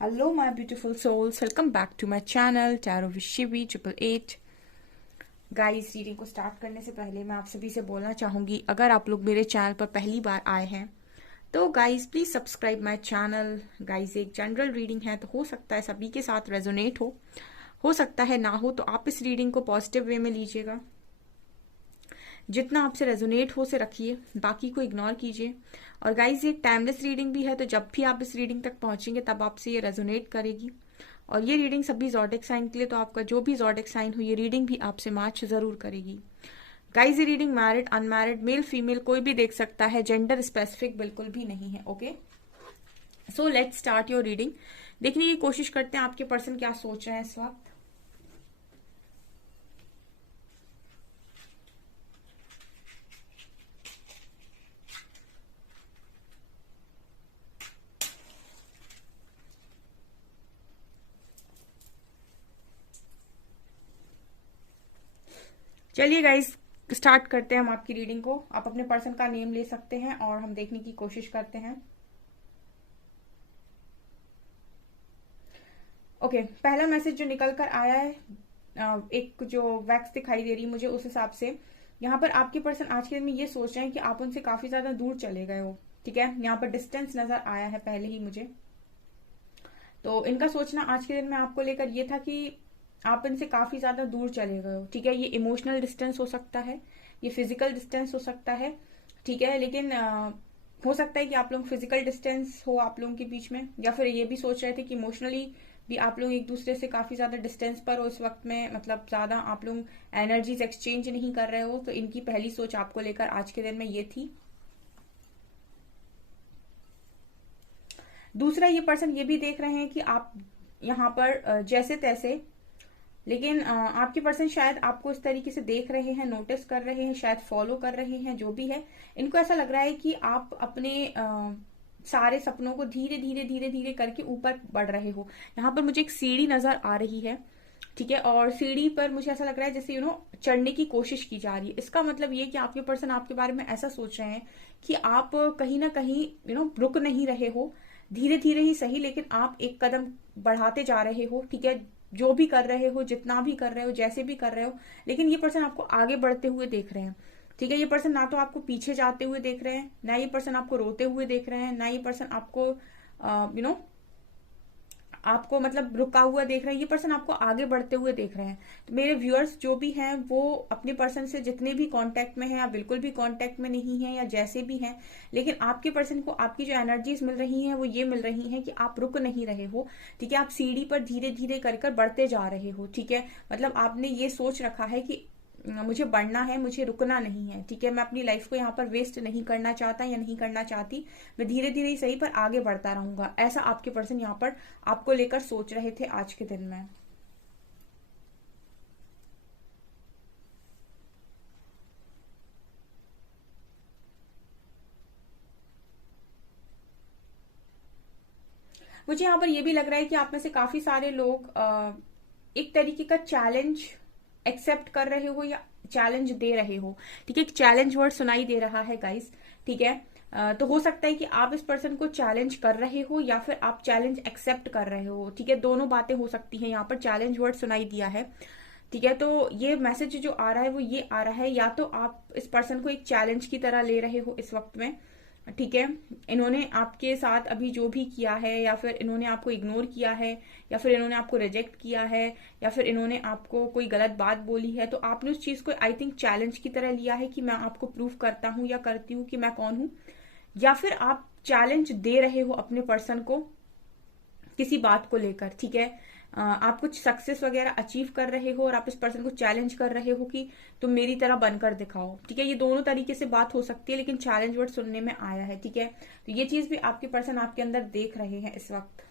Hello, my beautiful souls. Welcome back to my channel, Tarot with Shivi 888. Guys, reading को start करने से पहले मैं आप सभी से बोलना चाहूँगी, अगर आप लोग मेरे चैनल पर पहली बार आए हैं तो guys please subscribe my channel. Guys, एक जनरल रीडिंग है तो हो सकता है सभी के साथ रेजोनेट हो सकता है ना हो, तो आप इस रीडिंग को पॉजिटिव वे में लीजिएगा। जितना आपसे रेजोनेट हो से रखिए, बाकी को इग्नोर कीजिए। और गाइज, ये एक टाइमलेस रीडिंग भी है, तो जब भी आप इस रीडिंग तक पहुंचेंगे तब आपसे ये रेजोनेट करेगी। और ये रीडिंग सभी ज़ोडिक साइन के लिए, तो आपका जो भी ज़ोडिक साइन हो ये रीडिंग भी आपसे मैच जरूर करेगी। गाइज, ये reading married unmarried male female कोई भी देख सकता है, जेंडर स्पेसिफिक बिल्कुल भी नहीं है। Okay, so let's start your reading. देखने की कोशिश करते हैं आपके पर्सन क्या सोच रहे हैं इस वक्त। चलिए गाइज, स्टार्ट करते हैं हम आपकी रीडिंग को। आप अपने पर्सन का नेम ले सकते हैं और हम देखने की कोशिश करते हैं। ओके, पहला मैसेज जो निकल कर आया है, एक जो वैक्स दिखाई दे रही मुझे, उस हिसाब से यहाँ पर आपके पर्सन आज के दिन में ये सोच रहे हैं कि आप उनसे काफी ज्यादा दूर चले गए हो। ठीक है, यहाँ पर डिस्टेंस नजर आया है पहले ही मुझे। तो इनका सोचना आज के दिन में आपको लेकर ये था कि आप इनसे काफी ज्यादा दूर चले गए हो। ठीक है, ये इमोशनल डिस्टेंस हो सकता है, ये फिजिकल डिस्टेंस हो सकता है। ठीक है, लेकिन हो सकता है कि आप लोग फिजिकल डिस्टेंस हो आप लोगों के बीच में, या फिर ये भी सोच रहे थे कि इमोशनली भी आप लोग एक दूसरे से काफी ज्यादा डिस्टेंस पर हो इस वक्त में, मतलब ज्यादा आप लोग एनर्जीज एक्सचेंज नहीं कर रहे हो। तो इनकी पहली सोच आपको लेकर आज के दिन में ये थी। दूसरा, ये पर्सन ये भी देख रहे हैं कि आप यहाँ पर जैसे तैसे, लेकिन आपके पर्सन शायद आपको इस तरीके से देख रहे हैं, नोटिस कर रहे हैं, शायद फॉलो कर रहे हैं, जो भी है। इनको ऐसा लग रहा है कि आप अपने सारे सपनों को धीरे धीरे धीरे धीरे करके ऊपर बढ़ रहे हो। यहाँ पर मुझे एक सीढ़ी नजर आ रही है। ठीक है, और सीढ़ी पर मुझे ऐसा लग रहा है जैसे चढ़ने की कोशिश की जा रही है। इसका मतलब ये कि आपके पर्सन आपके बारे में ऐसा सोच रहे हैं कि आप कहीं ना कहीं रुक नहीं रहे हो। धीरे धीरे ही सही, लेकिन आप एक कदम बढ़ाते जा रहे हो। ठीक है, जो भी कर रहे हो, जितना भी कर रहे हो, जैसे भी कर रहे हो, लेकिन ये पर्सन आपको आगे बढ़ते हुए देख रहे हैं। ठीक है, ये पर्सन ना तो आपको पीछे जाते हुए देख रहे हैं, ना ये पर्सन आपको रोते हुए देख रहे हैं, ना ये पर्सन आपको आपको मतलब रुका हुआ देख रहे हैं। ये पर्सन आपको आगे बढ़ते हुए देख रहे हैं। तो मेरे व्यूअर्स जो भी हैं वो अपने पर्सन से जितने भी कांटेक्ट में हैं, या बिल्कुल भी कांटेक्ट में नहीं है, या जैसे भी हैं, लेकिन आपके पर्सन को आपकी जो एनर्जीज मिल रही हैं वो ये मिल रही हैं कि आप रुक नहीं रहे हो। ठीक है, आप सीढ़ी पर धीरे धीरे कर कर बढ़ते जा रहे हो। ठीक है, मतलब आपने ये सोच रखा है कि मुझे बढ़ना है, मुझे रुकना नहीं है। ठीक है, मैं अपनी लाइफ को यहाँ पर वेस्ट नहीं करना चाहता या नहीं करना चाहती। मैं धीरे धीरे ही सही पर आगे बढ़ता रहूंगा, ऐसा आपके पर्सन यहाँ पर आपको लेकर सोच रहे थे आज के दिन में। मुझे यहाँ पर यह भी लग रहा है कि आप में से काफी सारे लोग एक तरीके का चैलेंज एक्सेप्ट कर रहे हो या चैलेंज दे रहे हो। ठीक है, एक चैलेंज वर्ड सुनाई दे रहा है गाइस। ठीक है, तो हो सकता है कि आप इस पर्सन को चैलेंज कर रहे हो या फिर आप चैलेंज एक्सेप्ट कर रहे हो। ठीक है, दोनों बातें हो सकती हैं। यहाँ पर चैलेंज वर्ड सुनाई दिया है। ठीक है, तो ये मैसेज जो आ रहा है वो ये आ रहा है, या तो आप इस पर्सन को एक चैलेंज की तरह ले रहे हो इस वक्त में। ठीक है, इन्होंने आपके साथ अभी जो भी किया है, या फिर इन्होंने आपको इग्नोर किया है, या फिर इन्होंने आपको रिजेक्ट किया है, या फिर इन्होंने आपको कोई गलत बात बोली है, तो आपने उस चीज को आई थिंक चैलेंज की तरह लिया है कि मैं आपको प्रूव करता हूं या करती हूँ कि मैं कौन हूं। या फिर आप चैलेंज दे रहे हो अपने पर्सन को किसी बात को लेकर। ठीक है, आप कुछ सक्सेस वगैरह अचीव कर रहे हो और आप इस पर्सन को चैलेंज कर रहे हो कि तुम मेरी तरह बनकर दिखाओ। ठीक है, ये दोनों तरीके से बात हो सकती है, लेकिन चैलेंज वर्ड सुनने में आया है। ठीक है, तो ये चीज भी आपके पर्सन आपके अंदर देख रहे हैं इस वक्त।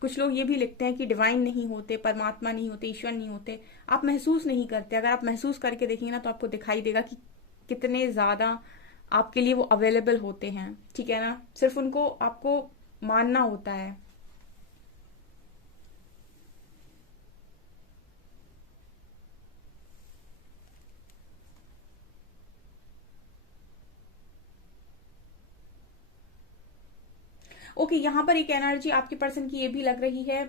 कुछ लोग ये भी लिखते हैं कि डिवाइन नहीं होते, परमात्मा नहीं होते, ईश्वर नहीं होते। आप महसूस नहीं करते। अगर आप महसूस करके देखेंगे ना तो आपको दिखाई देगा कि कितने ज्यादा आपके लिए वो अवेलेबल होते हैं। ठीक है ना, सिर्फ उनको आपको मानना होता है। ओके, यहाँ पर एक एनर्जी आपके पर्सन की ये भी लग रही है,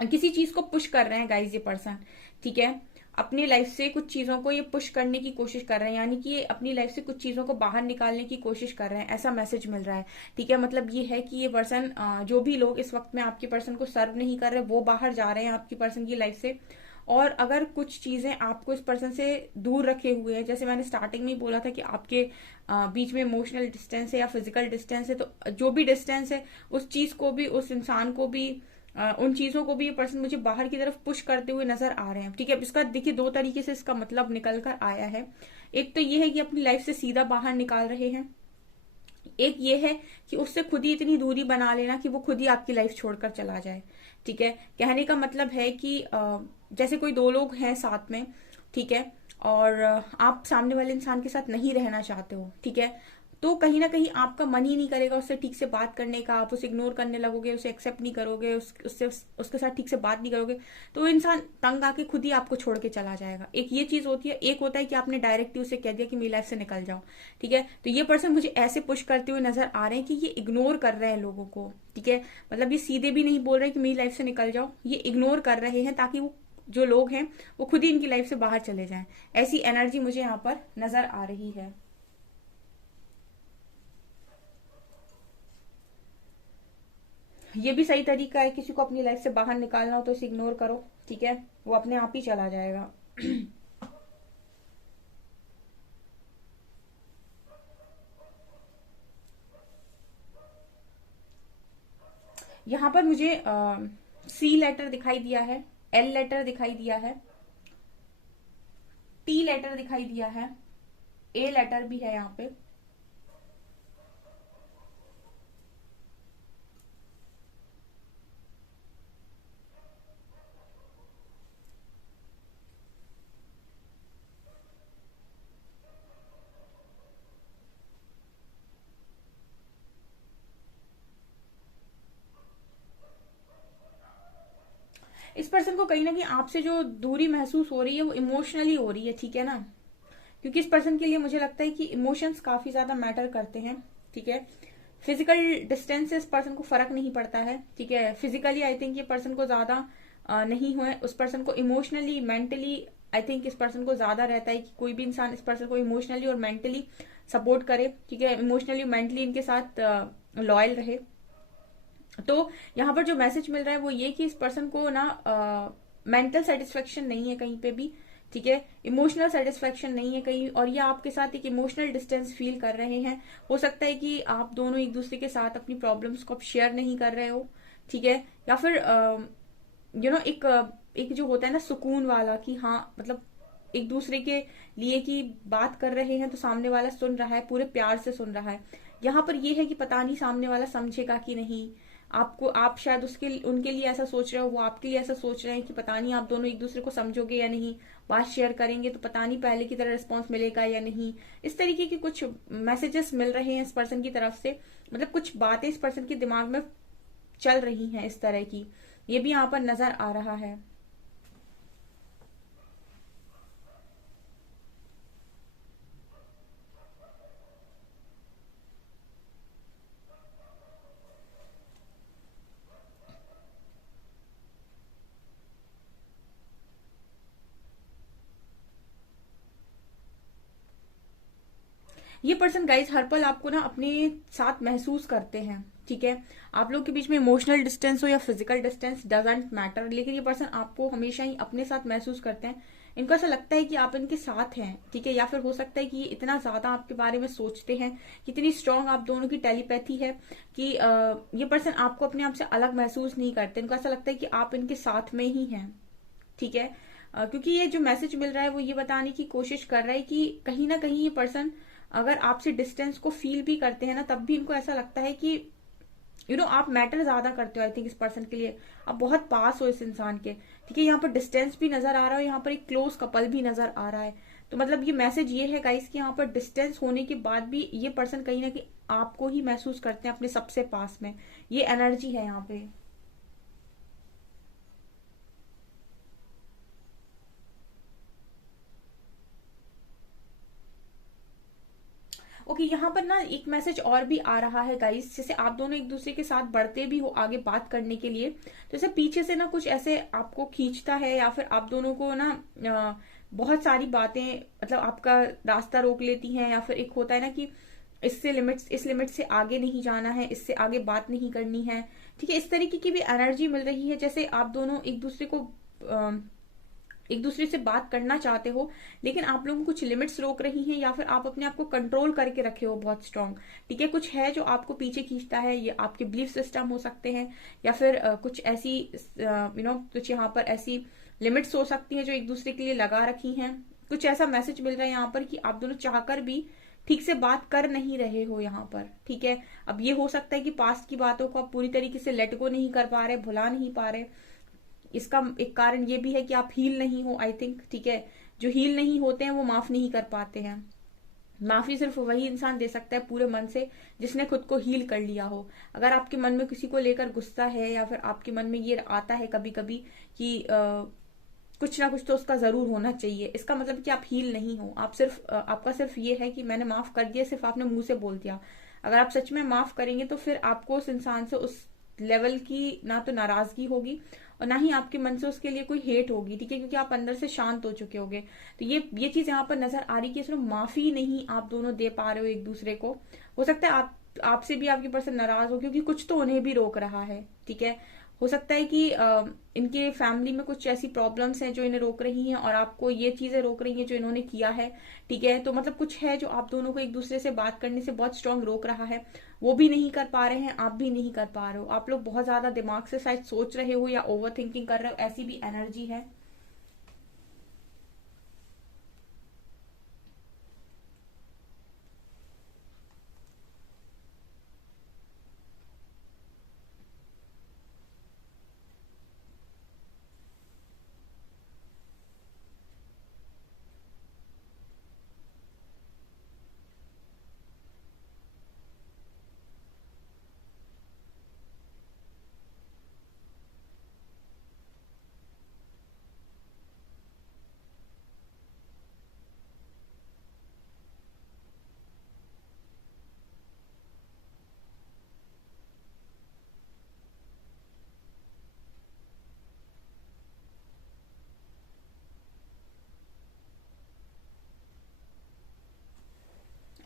किसी चीज को पुश कर रहे हैं गाइज ये पर्सन, ठीक है। अपनी लाइफ से कुछ चीजों को ये पुश करने की कोशिश कर रहे हैं, यानी कि ये अपनी लाइफ से कुछ चीजों को बाहर निकालने की कोशिश कर रहे हैं, ऐसा मैसेज मिल रहा है, ठीक है। मतलब ये है कि ये पर्सन, जो भी लोग इस वक्त में आपके पर्सन को सर्व नहीं कर रहे, वो बाहर जा रहे हैं आपकी पर्सन की लाइफ से। और अगर कुछ चीजें आपको इस पर्सन से दूर रखे हुए हैं, जैसे मैंने स्टार्टिंग में ही बोला था कि आपके बीच में इमोशनल डिस्टेंस है या फिजिकल डिस्टेंस है, तो जो भी डिस्टेंस है उस चीज को भी, उस इंसान को भी, उन चीजों को भी ये पर्सन मुझे बाहर की तरफ पुश करते हुए नजर आ रहे हैं, ठीक है। इसका देखिए दो तरीके से इसका मतलब निकल कर आया है। एक तो ये है कि अपनी लाइफ से सीधा बाहर निकाल रहे हैं, एक ये है कि उससे खुद ही इतनी दूरी बना लेना कि वो खुद ही आपकी लाइफ छोड़कर चला जाए, ठीक है। कहने का मतलब है कि जैसे कोई दो लोग हैं साथ में, ठीक है, और आप सामने वाले इंसान के साथ नहीं रहना चाहते हो, ठीक है, तो कहीं ना कहीं आपका मन ही नहीं करेगा उससे ठीक से बात करने का, आप उसे इग्नोर करने लगोगे, उसे एक्सेप्ट नहीं करोगे, उससे उसके साथ ठीक से बात नहीं करोगे, तो वो इंसान तंग आके खुद ही आपको छोड़ के चला जाएगा। एक ये चीज होती है। एक होता है कि आपने डायरेक्टली उसे कह दिया कि मेरी लाइफ से निकल जाओ, ठीक है। तो ये पर्सन मुझे ऐसे पुश करते हुए नजर आ रहे हैं कि ये इग्नोर कर रहे हैं लोगों को, ठीक है। मतलब ये सीधे भी नहीं बोल रहे कि मेरी लाइफ से निकल जाओ, ये इग्नोर कर रहे हैं ताकि वो जो लोग हैं वो खुद ही इनकी लाइफ से बाहर चले जाएं। ऐसी एनर्जी मुझे यहाँ पर नजर आ रही है। ये भी सही तरीका है, किसी को अपनी लाइफ से बाहर निकालना हो तो इसे इग्नोर करो, ठीक है, वो अपने आप ही चला जाएगा। यहाँ पर मुझे सी लेटर दिखाई दिया है, एल लेटर दिखाई दिया है, टी लेटर दिखाई दिया है, ए लेटर भी है यहाँ पे। इस पर्सन को कहीं ना कहीं आपसे जो दूरी महसूस हो रही है वो इमोशनली हो रही है, ठीक है ना, क्योंकि इस पर्सन के लिए मुझे लगता है कि इमोशंस काफी ज्यादा मैटर करते हैं, ठीक है। फिजिकल डिस्टेंस से इस पर्सन को फर्क नहीं पड़ता है, ठीक है। फिजिकली आई थिंक ये पर्सन को ज्यादा नहीं हुआ है, उस पर्सन को इमोशनली मेंटली आई थिंक इस पर्सन को ज्यादा रहता है कि कोई भी इंसान इस पर्सन को इमोशनली और मेंटली सपोर्ट करे, ठीक है, इमोशनली मेंटली इनके साथ लॉयल रहे। तो यहाँ पर जो मैसेज मिल रहा है वो ये कि इस पर्सन को ना मेंटल सेटिस्फेक्शन नहीं है कहीं पे भी, ठीक है, इमोशनल सेटिस्फेक्शन नहीं है कहीं, और ये आपके साथ एक इमोशनल डिस्टेंस फील कर रहे हैं। हो सकता है कि आप दोनों एक दूसरे के साथ अपनी प्रॉब्लम्स को शेयर नहीं कर रहे हो, ठीक है, या फिर एक जो होता है ना सुकून वाला कि हाँ मतलब एक दूसरे के लिए की बात कर रहे हैं तो सामने वाला सुन रहा है, पूरे प्यार से सुन रहा है। यहाँ पर ये है कि पता नहीं सामने वाला समझेगा कि नहीं आपको, आप शायद उसके उनके लिए ऐसा सोच रहे हो, वो आपके लिए ऐसा सोच रहे हैं कि पता नहीं आप दोनों एक दूसरे को समझोगे या नहीं, बात शेयर करेंगे तो पता नहीं पहले की तरह रिस्पॉन्स मिलेगा या नहीं। इस तरीके के कुछ मैसेजेस मिल रहे हैं इस पर्सन की तरफ से, मतलब कुछ बातें इस पर्सन के दिमाग में चल रही हैं इस तरह की, ये भी यहाँ पर नजर आ रहा है। ये पर्सन गाइज हर पल आपको ना अपने साथ महसूस करते हैं, ठीक है। आप लोग के बीच में इमोशनल डिस्टेंस हो या फिजिकल डिस्टेंस डजेंट मैटर, लेकिन ये पर्सन आपको हमेशा ही अपने साथ महसूस करते हैं। इनको ऐसा लगता है कि आप इनके साथ हैं, ठीक है, या फिर हो सकता है कि ये इतना ज्यादा आपके बारे में सोचते हैं, कितनी स्ट्रांग आप दोनों की टेलीपैथी है कि ये पर्सन आपको अपने आप से अलग महसूस नहीं करते। इनको ऐसा लगता है कि आप इनके साथ में ही हैं, ठीक है। क्योंकि ये जो मैसेज मिल रहा है वो ये बताने की कोशिश कर रहा है कि कहीं ना कहीं ये पर्सन अगर आपसे डिस्टेंस को फील भी करते हैं ना, तब भी इनको ऐसा लगता है कि आप मैटर ज्यादा करते हो आई थिंक इस पर्सन के लिए, आप बहुत पास हो इस इंसान के, ठीक है। यहाँ पर डिस्टेंस भी नजर आ रहा है, यहाँ पर एक क्लोज कपल भी नजर आ रहा है। तो मतलब ये मैसेज ये है गाइस कि यहाँ पर डिस्टेंस होने के बाद भी ये पर्सन कहीं ना कहीं आपको ही महसूस करते हैं अपने सबसे पास में, ये एनर्जी है यहाँ पे। ओके, यहाँ पर ना एक मैसेज और भी आ रहा है गाइस, जैसे आप दोनों एक दूसरे के साथ बढ़ते भी हो आगे बात करने के लिए, तो जैसे पीछे से ना कुछ ऐसे आपको खींचता है, या फिर आप दोनों को ना बहुत सारी बातें मतलब आपका रास्ता रोक लेती हैं, या फिर एक होता है ना कि इस लिमिट से आगे नहीं जाना है, इससे आगे बात नहीं करनी है, ठीक है। इस तरीके की भी एनर्जी मिल रही है, जैसे आप दोनों एक दूसरे से बात करना चाहते हो, लेकिन आप लोगों को कुछ लिमिट्स रोक रही हैं, या फिर आप अपने आप को कंट्रोल करके रखे हो बहुत स्ट्रांग, ठीक है। कुछ है जो आपको पीछे खींचता है, ये आपके बिलीफ सिस्टम हो सकते हैं, या फिर कुछ ऐसी कुछ यहाँ पर ऐसी लिमिट्स हो सकती हैं जो एक दूसरे के लिए लगा रखी हैं। कुछ ऐसा मैसेज मिल रहा है यहाँ पर कि आप दोनों चाहकर भी ठीक से बात कर नहीं रहे हो यहाँ पर, ठीक है। अब ये हो सकता है कि पास्ट की बातों को आप पूरी तरीके से लेट गो नहीं कर पा रहे, भुला नहीं पा रहे। इसका एक कारण ये भी है कि आप हील नहीं हो, आई थिंक, ठीक है। जो हील नहीं होते हैं वो माफ नहीं कर पाते हैं। माफी सिर्फ वही इंसान दे सकता है पूरे मन से जिसने खुद को हील कर लिया हो। अगर आपके मन में किसी को लेकर गुस्सा है, या फिर आपके मन में ये आता है कभी कभी कि कुछ ना कुछ तो उसका जरूर होना चाहिए, इसका मतलब कि आप हील नहीं हो। आप सिर्फ आपका सिर्फ ये है कि मैंने माफ कर दिया, सिर्फ आपने मुंह से बोल दिया। अगर आप सच में माफ करेंगे तो फिर आपको उस इंसान से उस लेवल की ना तो नाराजगी होगी, और ना ही आपके मन से उसके लिए कोई हेट होगी, ठीक है, क्योंकि आप अंदर से शांत हो चुके होगे। तो ये चीज यहाँ पर नजर आ रही है कि सिर्फ माफी नहीं आप दोनों दे पा रहे हो एक दूसरे को। हो सकता है आपसे भी आपकी पर्सन नाराज हो, क्योंकि कुछ तो उन्हें भी रोक रहा है, ठीक है। हो सकता है कि इनके फैमिली में कुछ ऐसी प्रॉब्लम्स हैं जो इन्हें रोक रही हैं, और आपको ये चीजें रोक रही हैं जो इन्होंने किया है, ठीक है। तो मतलब कुछ है जो आप दोनों को एक दूसरे से बात करने से बहुत स्ट्रांग रोक रहा है। वो भी नहीं कर पा रहे हैं, आप भी नहीं कर पा रहे हो। आप लोग बहुत ज्यादा दिमाग से शायद सोच रहे हो, या ओवर थिंकिंग कर रहे हो, ऐसी भी एनर्जी है।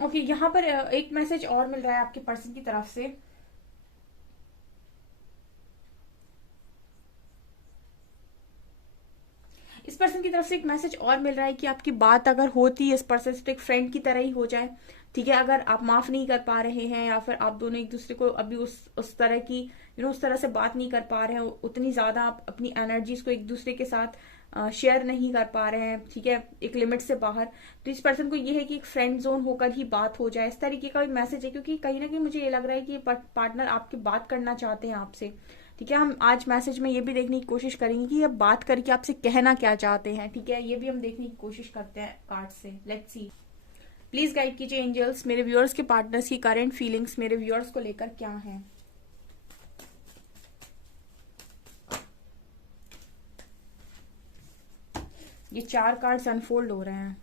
ओके, यहाँ पर एक मैसेज और मिल रहा है आपके पर्सन की तरफ से। इस पर्सन की तरफ से एक मैसेज और मिल रहा है कि आपकी बात अगर होती है इस पर्सन से तो एक फ्रेंड की तरह ही हो जाए, ठीक है। अगर आप माफ नहीं कर पा रहे हैं, या फिर आप दोनों एक दूसरे को अभी उस तरह की उस तरह से बात नहीं कर पा रहे हैं, उतनी ज्यादा आप अपनी एनर्जीज को एक दूसरे के साथ शेयर नहीं कर पा रहे हैं, ठीक है, एक लिमिट से बाहर, तो इस पर्सन को ये है कि एक फ्रेंड जोन होकर ही बात हो जाए, इस तरीके का मैसेज है। क्योंकि कहीं ना कहीं मुझे ये लग रहा है कि पार्टनर आपकी बात करना चाहते हैं आपसे, ठीक है। हम आज मैसेज में ये भी देखने की कोशिश करेंगे कि ये बात करके आपसे कहना क्या चाहते हैं, ठीक है। ये भी हम देखने की कोशिश करते हैं कार्ड से। लेट्स सी, प्लीज गाइड कीजिए एंजल्स, मेरे व्यूअर्स के पार्टनर्स की करंट फीलिंग्स मेरे व्यूअर्स को लेकर क्या है। ये 4 कार्ड्स अनफोल्ड हो रहे हैं।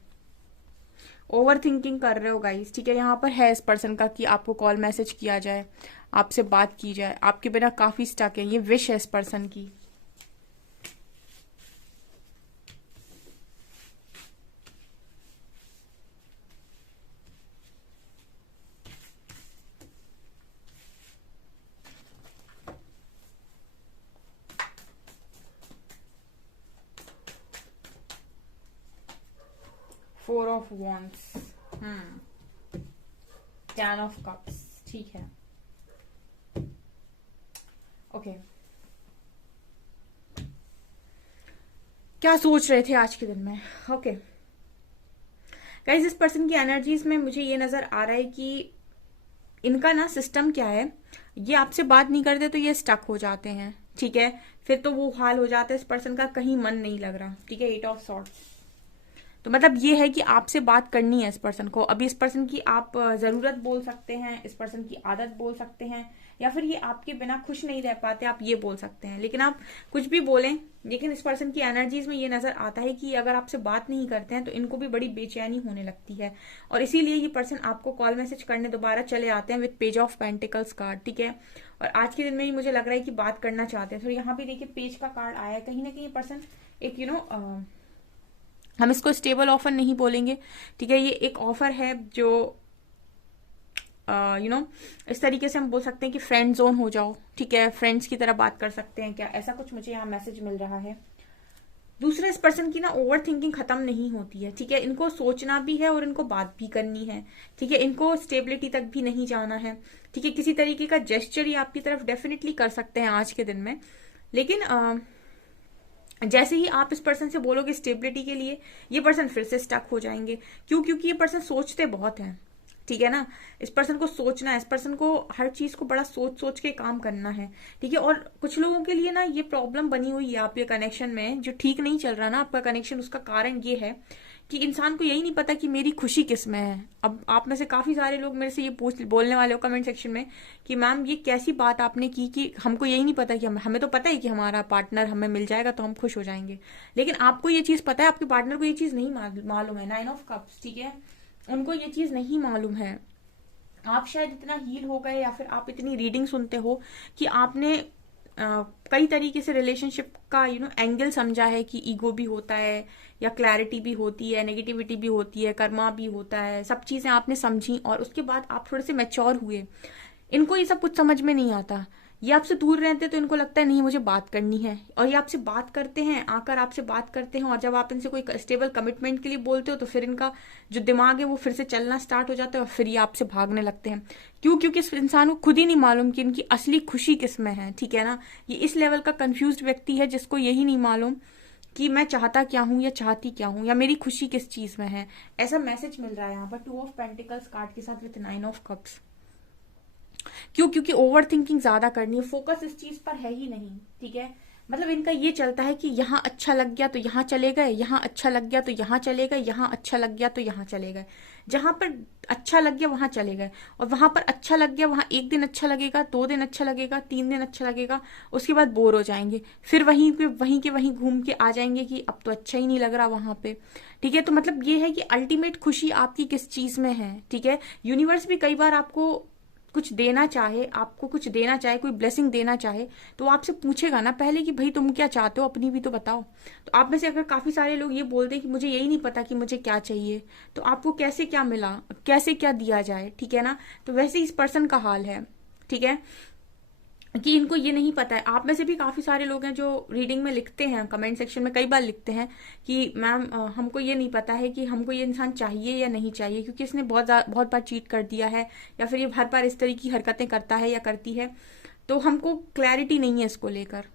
ओवर थिंकिंग कर रहे हो गाइस, ठीक है। यहाँ पर है इस पर्सन का कि आपको कॉल मैसेज किया जाए, आपसे बात की जाए, आपके बिना काफी स्टक है, ये विश है इस पर्सन की। Four of wands, 10 of cups, ठीक है। ओके, क्या सोच रहे थे आज के दिन में। ओके गाइस, इस पर्सन की एनर्जीज में मुझे ये नजर आ रहा है कि इनका ना सिस्टम क्या है, ये आपसे बात नहीं करते तो ये स्टक हो जाते हैं, ठीक है। फिर तो वो हाल हो जाता है इस पर्सन का, कहीं मन नहीं लग रहा, ठीक है। 8 ऑफ सॉर्ड्स, तो मतलब ये है कि आपसे बात करनी है इस पर्सन को। अभी इस पर्सन की आप जरूरत बोल सकते हैं, इस पर्सन की आदत बोल सकते हैं, या फिर ये आपके बिना खुश नहीं रह पाते, आप ये बोल सकते हैं। लेकिन आप कुछ भी बोलें, लेकिन इस पर्सन की एनर्जीज में ये नजर आता है कि अगर आपसे बात नहीं करते हैं तो इनको भी बड़ी बेचैनी होने लगती है, और इसीलिए ये पर्सन आपको कॉल मैसेज करने दोबारा चले आते हैं with page of pentacles card, ठीक है। और आज के दिन में ही मुझे लग रहा है कि बात करना चाहते हैं। तो यहाँ पे देखिए पेज का कार्ड आया है, कहीं ना कहीं पर्सन एक हम इसको स्टेबल ऑफर नहीं बोलेंगे, ठीक है, ये एक ऑफर है जो इस तरीके से हम बोल सकते हैं कि फ्रेंड जोन हो जाओ, ठीक है, फ्रेंड्स की तरह बात कर सकते हैं क्या, ऐसा कुछ मुझे यहाँ मैसेज मिल रहा है। दूसरा, इस पर्सन की ना ओवर थिंकिंग खत्म नहीं होती है, ठीक है, इनको सोचना भी है और इनको बात भी करनी है, ठीक है, इनको स्टेबिलिटी तक भी नहीं जाना है, ठीक है। किसी तरीके का जेस्चर ही आपकी तरफ डेफिनेटली कर सकते हैं आज के दिन में, लेकिन जैसे ही आप इस पर्सन से बोलोगे स्टेबिलिटी के लिए, ये पर्सन फिर से स्टक हो जाएंगे। क्यों? क्योंकि ये पर्सन सोचते बहुत हैं, ठीक है ना, इस पर्सन को सोचना है, इस पर्सन को हर चीज को बड़ा सोच सोच के काम करना है, ठीक है। और कुछ लोगों के लिए ना ये प्रॉब्लम बनी हुई है आपके कनेक्शन में, जो ठीक नहीं चल रहा ना आपका कनेक्शन, उसका कारण ये है कि इंसान को यही नहीं पता कि मेरी खुशी किस में है। अब आप में से काफी सारे लोग मेरे से ये पूछ बोलने वाले हो कमेंट सेक्शन में कि मैम ये कैसी बात आपने की कि हमको यही नहीं पता कि हमें तो पता है कि हमारा पार्टनर हमें मिल जाएगा तो हम खुश हो जाएंगे, लेकिन आपको ये चीज पता है, आपके पार्टनर को ये चीज नहीं मालूम है। 9 ऑफ कप्स, ठीक है, उनको ये चीज नहीं मालूम है। आप शायद इतना हील हो गए या फिर आप इतनी रीडिंग सुनते हो कि आपने कई तरीके से रिलेशनशिप का एंगल समझा है कि ईगो भी होता है, या क्लैरिटी भी होती है, नेगेटिविटी भी होती है, कर्मा भी होता है, सब चीजें आपने समझी और उसके बाद आप थोड़े से मैच्योर हुए। इनको ये सब कुछ समझ में नहीं आता, ये आपसे दूर रहते तो इनको लगता है नहीं मुझे बात करनी है, और ये आपसे बात करते हैं, आकर आपसे बात करते हैं, और जब आप इनसे कोई स्टेबल कमिटमेंट के लिए बोलते हो तो फिर इनका जो दिमाग है वो फिर से चलना स्टार्ट हो जाता है और फिर ये आपसे भागने लगते हैं। क्यों? क्योंकि इस इंसान को खुद ही नहीं मालूम कि इनकी असली खुशी किस में है, ठीक है ना। ये इस लेवल का कंफ्यूज्ड व्यक्ति है जिसको यही नहीं मालूम कि मैं चाहता क्या हूं या चाहती क्या हूं, या मेरी खुशी किस चीज में है। ऐसा मैसेज मिल रहा है यहाँ पर 2 ऑफ पेंटिकल्स कार्ड के साथ विद 9 ऑफ कप्स। क्यों? क्योंकि ओवर थिंकिंग ज्यादा करनी है, फोकस इस चीज पर है ही नहीं, ठीक है। मतलब इनका ये चलता है कि यहाँ अच्छा लग गया तो यहाँ चले गए, यहाँ अच्छा लग गया तो यहाँ चले गए, यहाँ अच्छा लग गया तो यहाँ चले गए, जहां पर अच्छा लग गया वहां चले गए, और वहां पर अच्छा लग गया वहां एक दिन अच्छा लगेगा, 2 दिन अच्छा लगेगा, 3 दिन अच्छा लगेगा, उसके बाद बोर हो जाएंगे, फिर वहीं के वहीं घूम के आ जाएंगे कि अब तो अच्छा ही नहीं लग रहा वहां पे, ठीक है। तो मतलब ये है कि अल्टीमेट खुशी आपकी किस चीज में है, ठीक है। यूनिवर्स भी कई बार आपको कुछ देना चाहे, आपको कुछ देना चाहे, कोई ब्लेसिंग देना चाहे, तो आपसे पूछेगा ना पहले कि भाई तुम क्या चाहते हो, अपनी भी तो बताओ। तो आप में से अगर काफी सारे लोग ये बोलते हैं कि मुझे यही नहीं पता कि मुझे क्या चाहिए, तो आपको कैसे क्या मिला, कैसे क्या दिया जाए, ठीक है ना। तो वैसे इस पर्सन का हाल है, ठीक है, कि इनको ये नहीं पता है। आप में से भी काफी सारे लोग हैं जो रीडिंग में लिखते हैं, कमेंट सेक्शन में कई बार लिखते हैं कि मैम हमको ये नहीं पता है कि हमको ये इंसान चाहिए या नहीं चाहिए, क्योंकि इसने बहुत बार चीट कर दिया है, या फिर ये हर बार इस तरह की हरकतें करता है या करती है, तो हमको क्लैरिटी नहीं है इसको लेकर,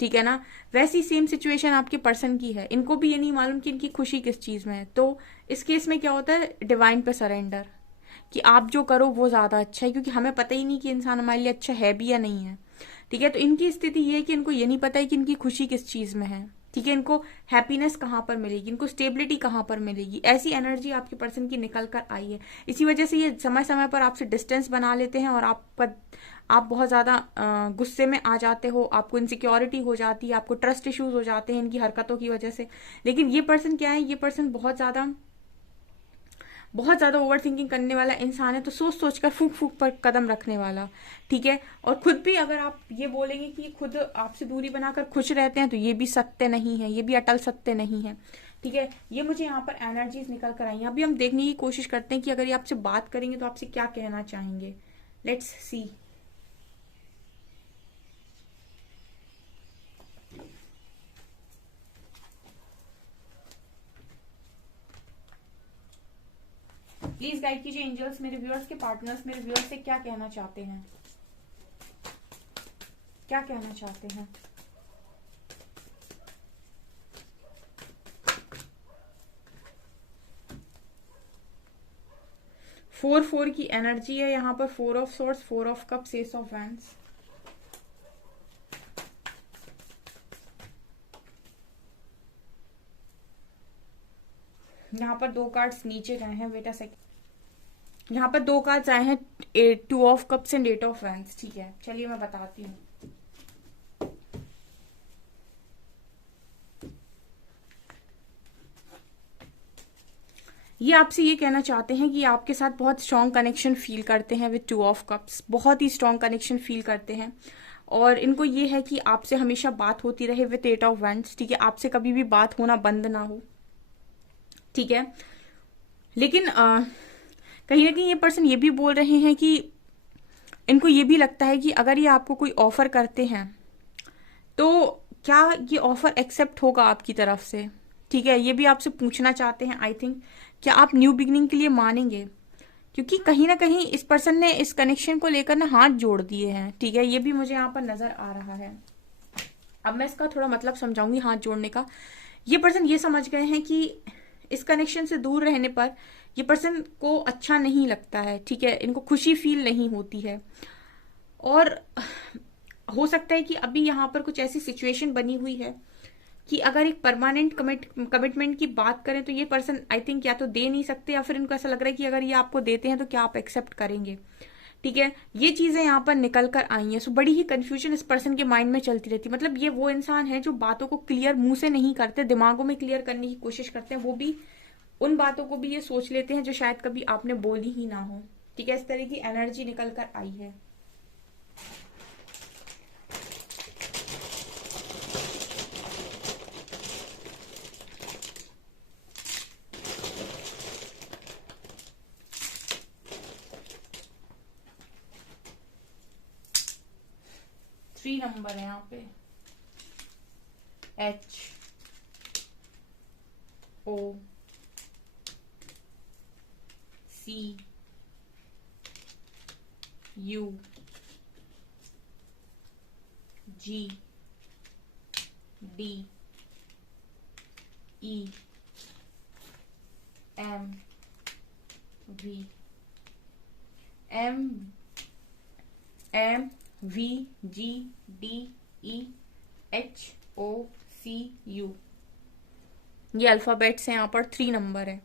ठीक है ना। वैसी सेम सिचुएशन आपके पर्सन की है, इनको भी ये नहीं मालूम कि इनकी खुशी किस चीज में है। तो इस केस में क्या होता है, डिवाइन पे सरेंडर, कि आप जो करो वो ज्यादा अच्छा है, क्योंकि हमें पता ही नहीं कि इंसान हमारे लिए अच्छा है भी या नहीं है, ठीक है। तो इनकी स्थिति ये है कि इनको ये नहीं पता है कि इनकी खुशी किस चीज में है, ठीक है, इनको हैप्पीनेस कहां पर मिलेगी, इनको स्टेबिलिटी कहां पर मिलेगी। ऐसी एनर्जी आपके पर्सन की निकल कर आई है। इसी वजह से ये समय समय पर आपसे डिस्टेंस बना लेते हैं, और आप बहुत ज्यादा गुस्से में आ जाते हो, आपको इनसिक्योरिटी हो जाती है, आपको ट्रस्ट इश्यूज हो जाते हैं इनकी हरकतों की वजह से। लेकिन ये पर्सन क्या है, ये पर्सन बहुत ज्यादा ओवर थिंकिंग करने वाला इंसान है, तो सोच सोच कर फूक फूक पर कदम रखने वाला, ठीक है। और खुद भी अगर आप ये बोलेंगे कि खुद आपसे दूरी बनाकर खुश रहते हैं, तो ये भी सत्य नहीं है, ये भी अटल सत्य नहीं है, ठीक है। ये मुझे यहाँ पर एनर्जीज निकल कर आई हैं। अभी हम देखने की कोशिश करते हैं कि अगर ये आपसे बात करेंगे तो आपसे क्या कहना चाहेंगे। Let's see. प्लीज गाइड कीजिए एंजल्स, मेरे व्यूअर्स के पार्टनर्स मेरे व्यूअर्स से क्या कहना चाहते हैं, क्या कहना चाहते हैं। 4 की एनर्जी है यहाँ पर, 4 of source, 4 of cups, S of wands. यहाँ पर 2 कार्ड्स नीचे गए हैं, वेट अ सेकंड। यहाँ पर 2 कार्ड्स आए हैं, 2 of cups and 8 of wands. ठीक है, चलिए मैं बताती हूँ। ये आपसे ये कहना चाहते हैं कि आपके साथ बहुत स्ट्रॉन्ग कनेक्शन फील करते हैं विद 2 ऑफ कप्स, बहुत ही स्ट्रॉन्ग कनेक्शन फील करते हैं। और इनको ये है कि आपसे हमेशा बात होती रहे विद 8 ऑफ वैंड्स। ठीक है, आपसे कभी भी बात होना बंद ना हो। ठीक है, लेकिन कहीं ना कहीं ये पर्सन ये भी बोल रहे हैं कि इनको ये भी लगता है कि अगर ये आपको कोई ऑफर करते हैं तो क्या ये ऑफर एक्सेप्ट होगा आपकी तरफ से। ठीक है, ये भी आपसे पूछना चाहते हैं आई थिंक, क्या आप न्यू बिगनिंग के लिए मानेंगे, क्योंकि कहीं ना कहीं इस पर्सन ने इस कनेक्शन को लेकर ना हाथ जोड़ दिए हैं। ठीक है, ये भी मुझे यहाँ पर नजर आ रहा है। अब मैं इसका थोड़ा मतलब समझाऊंगी हाथ जोड़ने का। ये पर्सन ये समझ गए हैं कि इस कनेक्शन से दूर रहने पर ये पर्सन को अच्छा नहीं लगता है। ठीक है, इनको खुशी फील नहीं होती है। और हो सकता है कि अभी यहाँ पर कुछ ऐसी सिचुएशन बनी हुई है कि अगर एक परमानेंट कमिटमेंट की बात करें तो ये पर्सन आई थिंक या तो दे नहीं सकते, या फिर इनको ऐसा लग रहा है कि अगर ये आपको देते हैं तो क्या आप एक्सेप्ट करेंगे। ठीक है, ये चीजें यहाँ पर निकल कर आई हैं। सो बड़ी ही कंफ्यूजन इस पर्सन के माइंड में चलती रहती है। मतलब ये वो इंसान है जो बातों को क्लियर मुंह से नहीं करते, दिमागों में क्लियर करने की कोशिश करते हैं, वो भी उन बातों को भी ये सोच लेते हैं जो शायद कभी आपने बोली ही ना हो। ठीक है, इस तरह की एनर्जी निकल कर आई है। थ्री नंबर है यहाँ पे, H O C U G D E M V V G D E H O C U, ये अल्फाबेट्स हैं। यहाँ पर 3 नंबर है।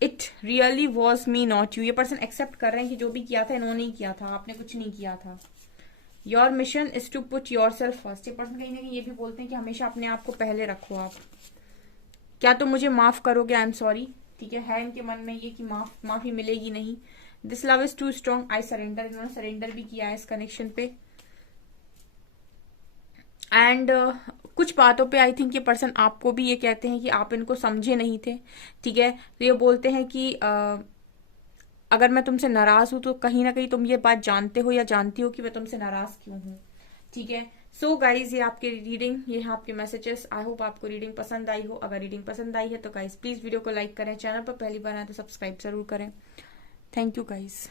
It really was me not you. ये पर्सन एक्सेप्ट कर रहे हैं कि जो भी किया था इन्होंने ही किया था, आपने कुछ नहीं किया था। Your mission is to put yourself first. ये पर्सन कहीं ना कहीं ये भी बोलते हैं कि हमेशा अपने आप को पहले रखो आप। क्या तुम मुझे माफ करोगे, आई एम सॉरी। ठीक है इनके मन में ये कि माफी मिलेगी नहीं। This love is too strong, I surrender. इन्होंने सरेंडर भी किया है इस कनेक्शन पे। एंड कुछ बातों पे आई थिंक ये पर्सन आपको भी ये कहते हैं कि आप इनको समझे नहीं थे। ठीक है, तो ये बोलते हैं कि अगर मैं तुमसे नाराज हूं तो कहीं ना कहीं तुम ये बात जानते हो या जानती हो कि मैं तुमसे नाराज क्यों हूं। ठीक है, सो गाइज ये आपकी रीडिंग, ये आपके मैसेजेस। आई होप आपको रीडिंग पसंद आई हो। अगर रीडिंग पसंद आई है तो गाइज प्लीज वीडियो को लाइक करें, चैनल पर पहली बार आए तो सब्सक्राइब जरूर करें। Thank you guys.